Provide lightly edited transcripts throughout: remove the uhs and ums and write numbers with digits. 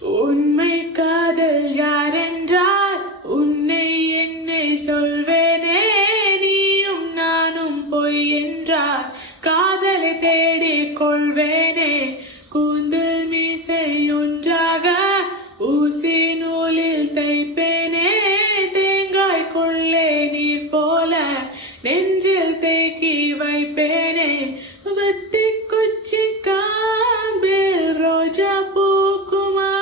உண்மை காதல் யாரென்றால் உன்னை என்னை சொல்வேனே. நீயும் நானும் பொய் என்றால் காதலை தேடிக் கொள்வேனே. கூந்தல் மீசை ஒன்றாக ஊசி நூலில் தைப்பேனே. தேங்காய்க்குள்ளே நீர் போல நெஞ்சில் தேக்கி வைப்பேனே. வத்தி குச்சி காம்பில் ரோஜா பூக்குமா?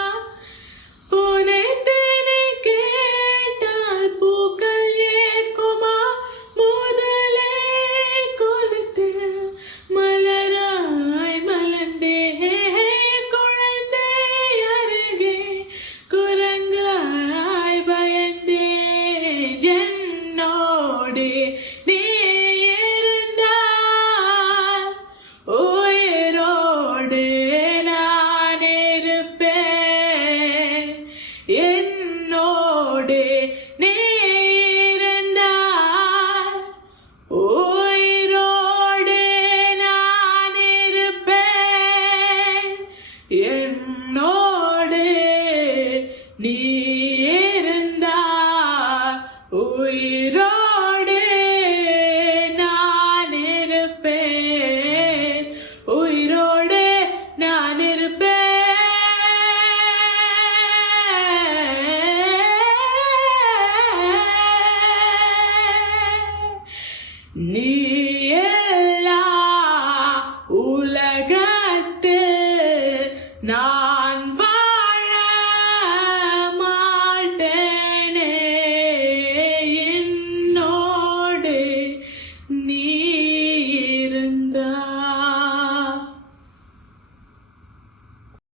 பூனை தேனை கேட்டால் பூக்கள் ஏற்குமா? முதலை கொலுத்து மலராய் மலர்ந்தே குழந்தை அருகே குரங்காய் பயந்தே. என்னோடு நீ இருந்தால் உயிரோடு நான் இருப்பேன். என்னோடு நீ இருந்தால் உயிரோடு நான் இருப்பேன். என்னோடு நீ இருந்தால் உயிரோடு நான் இருப்பேன். உயிரோடு நான் இருப்பேன். நீ எல்லா உலகத்தில் நான்